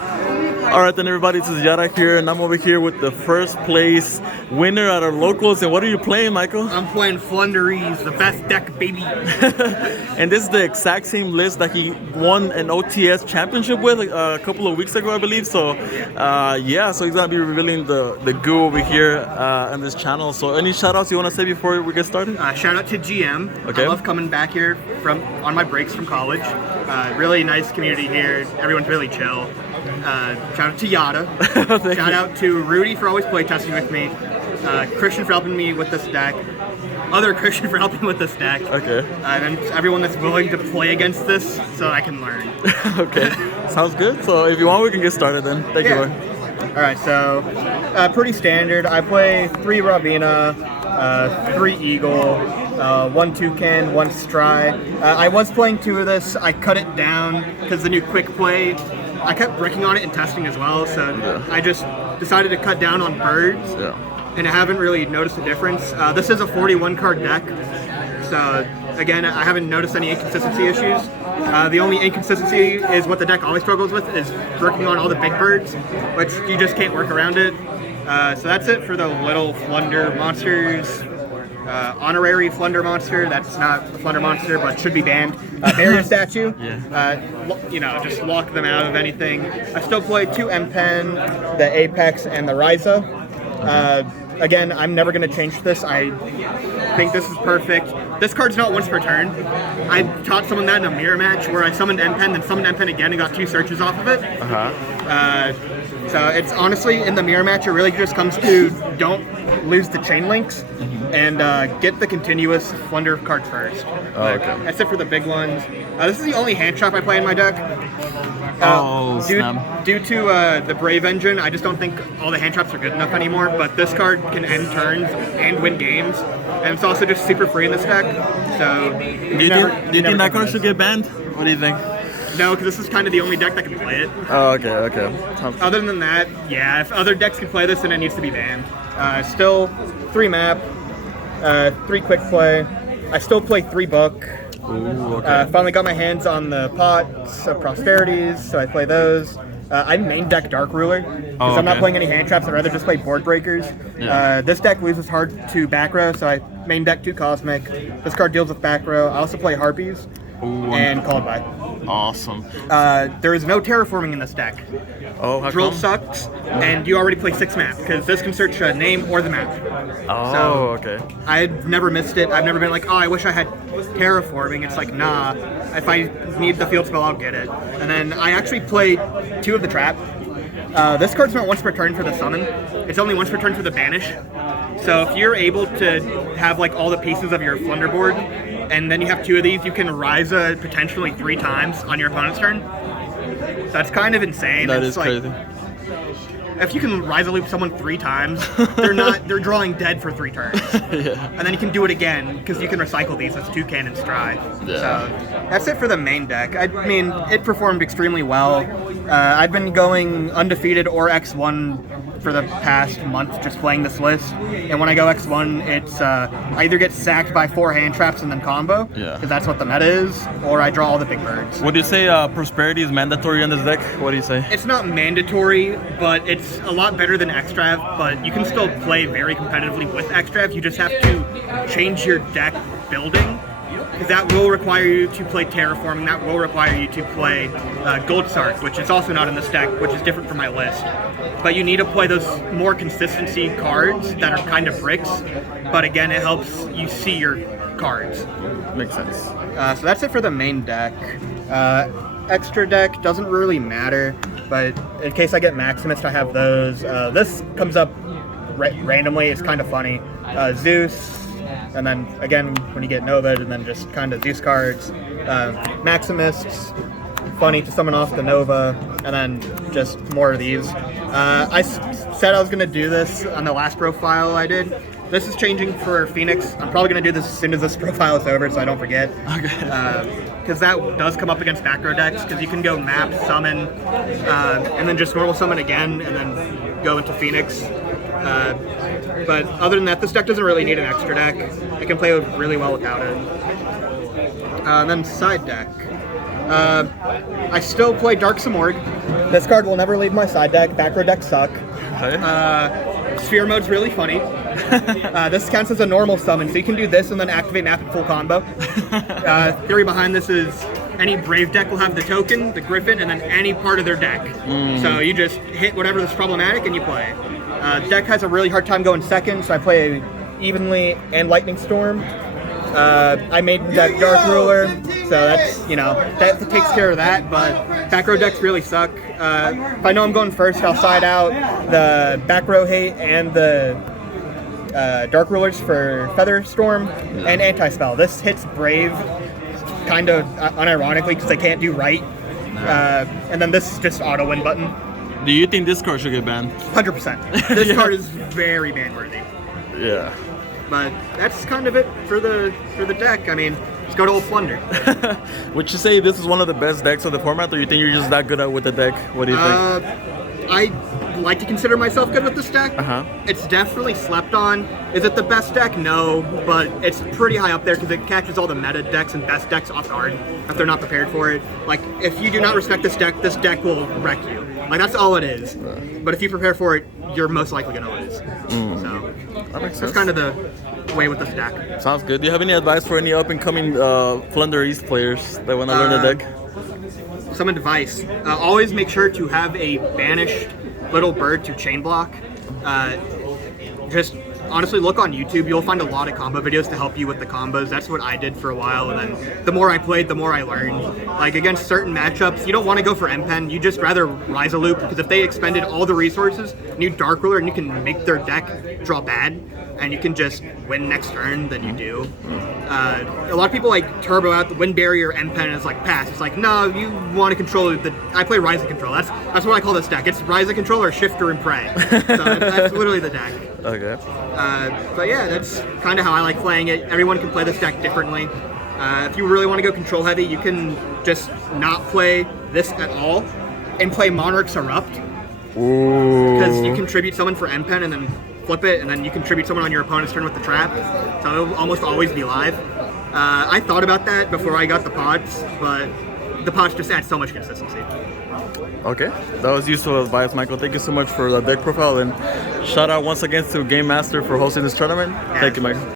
Alright then everybody, this is Yara here, and I'm over here with the first place winner at our locals. And what are you playing, Michael? I'm playing Floowandereeze, the best deck, baby. And this is the exact same list that he won an OTS championship with a couple of weeks ago, I believe. So yeah, so he's gonna be revealing the goo over here on this channel. So any shout outs you want to say before we get started? Shout out to GM. Okay. I love coming back here on my breaks from college. Really nice community here. Everyone's really chill. Shout out to Yada. Shout out to Rudy for always playtesting with me. Christian for helping me with this deck. Other Christian for helping with this deck. Okay. And everyone that's willing to play against this so I can learn. Okay. Sounds good. So if you want, we can get started then. Thank you. Alright, so pretty standard. I play 3 Ravina, 3 Eagle, 1 Toucan, 1 Stry. I was playing 2 of this. I cut it down because the new quick play, I kept bricking on it and testing as well, so I just decided to cut down on birds, and I haven't really noticed a difference. This is a 41 card deck, so again, I haven't noticed any inconsistency issues. The only inconsistency is what the deck always struggles with, is bricking on all the big birds, which you just can't work around it. So that's it for the little Flunder monsters. Honorary Flunder monster, that's not a Flunder monster, but should be banned. Barrier statue, you know, just lock them out of anything. I still play 2 M-Pen, the Apex, and the Ryza. Again, I'm never going to change this. I think this is perfect. This card's not once per turn. I taught someone that in a mirror match where I summoned M-Pen, then summoned M-Pen again and got 2 searches off of it. So it's honestly, in the mirror match, it really just comes to don't lose the chain links and get the continuous Flunder card first. Okay. That's it for the big ones. This is the only hand trap I play in my deck. Due to the Brave engine, I just don't think all the hand traps are good enough anymore, but this card can end turns and win games, and it's also just super free in this deck, so... Do you think that card should get banned? What do you think? No, because this is kind of the only deck that can play it. Oh, okay. Other than that, yeah, if other decks can play this, then it needs to be banned. Still, 3 map, 3 quick play. I still play 3 book. Ooh, okay. Finally got my hands on the pots of Prosperities, so I play those. I main deck Dark Ruler, because I'm not playing any hand traps. I'd rather just play board breakers. This deck loses hard to back row, so I main deck 2 Cosmic. This card deals with back row. I also play Harpies and call it by. Awesome. There is no terraforming in this deck. Oh, how Drill come? sucks, and you already play 6 map, because this can search a name or the map. Oh, so, okay. I've never missed it. I've never been like, oh, I wish I had terraforming. It's like, nah, if I need the field spell, I'll get it. And then I actually played 2 of the trap. This card's not once per turn for the summon. It's only once per turn for the banish. So if you're able to have like all the pieces of your Flunder board, and then you have 2 of these, you can Ryza potentially 3 times on your opponent's turn. That's kind of insane. That is like, crazy. If you can Ryza loop someone 3 times, they're drawing dead for 3 turns. And then you can do it again, because you can recycle these as Toucan and Stry. So that's it for the main deck. I mean, it performed extremely well. I've been going undefeated or X1 for the past month just playing this list, and when I go X1, it's I either get sacked by 4 hand traps and then combo, because that's what the meta is, or I draw all the big birds. Would you say Prosperity is mandatory in this deck? What do you say? It's not mandatory, but it's a lot better than Extrav, but you can still play very competitively with Extrav. You just have to change your deck building, because that will require you to play Terraforming, that will require you to play Gold Sark, which is also not in this deck, which is different from my list. But you need to play those more consistency cards that are kind of bricks, but again, it helps you see your cards. Makes sense. So that's it for the main deck. Extra deck doesn't really matter, but in case I get Maximist, I have those. This comes up randomly, it's kind of funny. Zeus, and then again, when you get Nova, and then just kind of Zeus cards. Maximists, funny to summon off the Nova, and then just more of these. I said I was going to do this on the last profile I did. This is changing for Phoenix. I'm probably going to do this as soon as this profile is over, so I don't forget. Okay. Because that does come up against back row decks, because you can go map, summon, and then just normal summon again, and then go into Phoenix. But other than that, this deck doesn't really need an extra deck. It can play really well without it. And then side deck. I still play Dark Samorg. This card will never leave my side deck. Back row decks suck. Okay. Sphere mode's really funny. This counts as a normal summon, so you can do this and then activate map in full combo. Theory behind this is any Brave deck will have the token, the Griffin, and then any part of their deck. So you just hit whatever is problematic and you play. Deck has a really hard time going second, so I play Evenly and Lightning Storm. I made that Dark Ruler, so that's, that takes care of that, but back row decks really suck. If I know I'm going first, I'll side out the back row hate and the Dark Rulers for Feather Storm and Anti-Spell. This hits Brave kind of unironically because they can't do right. And then this is just auto win button. Do you think this card should get banned? 100%. This card is very ban worthy. Yeah. But that's kind of it for the deck. I mean, let's go to old Flunder. Would you say this is one of the best decks of the format, or you think you're just that good at with the deck? What do you think? I like to consider myself good with this deck. It's definitely slept on. Is it the best deck? No, but it's pretty high up there because it catches all the meta decks and best decks off guard if they're not prepared for it. Like, if you do not respect this deck will wreck you. Like, that's all it is. But if you prepare for it, you're most likely going to lose. So that's kind of the way with this deck. Sounds good. Do you have any advice for any up-and-coming Floowandereeze players that want to learn the deck? Some advice. Always make sure to have a banished little bird to chain block. Just honestly look on YouTube. You'll find a lot of combo videos to help you with the combos. That's what I did for a while, and then the more I played, the more I learned. Like, against certain matchups, you don't want to go for M-Pen. You just rather Rise a Loop, because if they expended all the resources, and you Dark Ruler, and you can make their deck draw bad, and you can just win next turn, then you do. A lot of people like turbo out the Wind Barrier M-Pen and it's like pass. It's like, no, you want to control I play Rise and Control. That's what I call this deck. It's Rise and Control or Shifter and Prey. So that's literally the deck. Okay. But yeah, that's kind of how I like playing it. Everyone can play this deck differently. If you really want to go control heavy, you can just not play this at all and play Monarch's Erupt. Because you contribute someone for M-Pen and then flip it, and then you contribute someone on your opponent's turn with the trap, so it'll almost always be live. I thought about that before I got the pods, but the pods just add so much consistency. Okay, that was useful advice, Michael. Thank you so much for the deck profile, and shout out once again to Game Master for hosting this tournament. Thank you, Michael.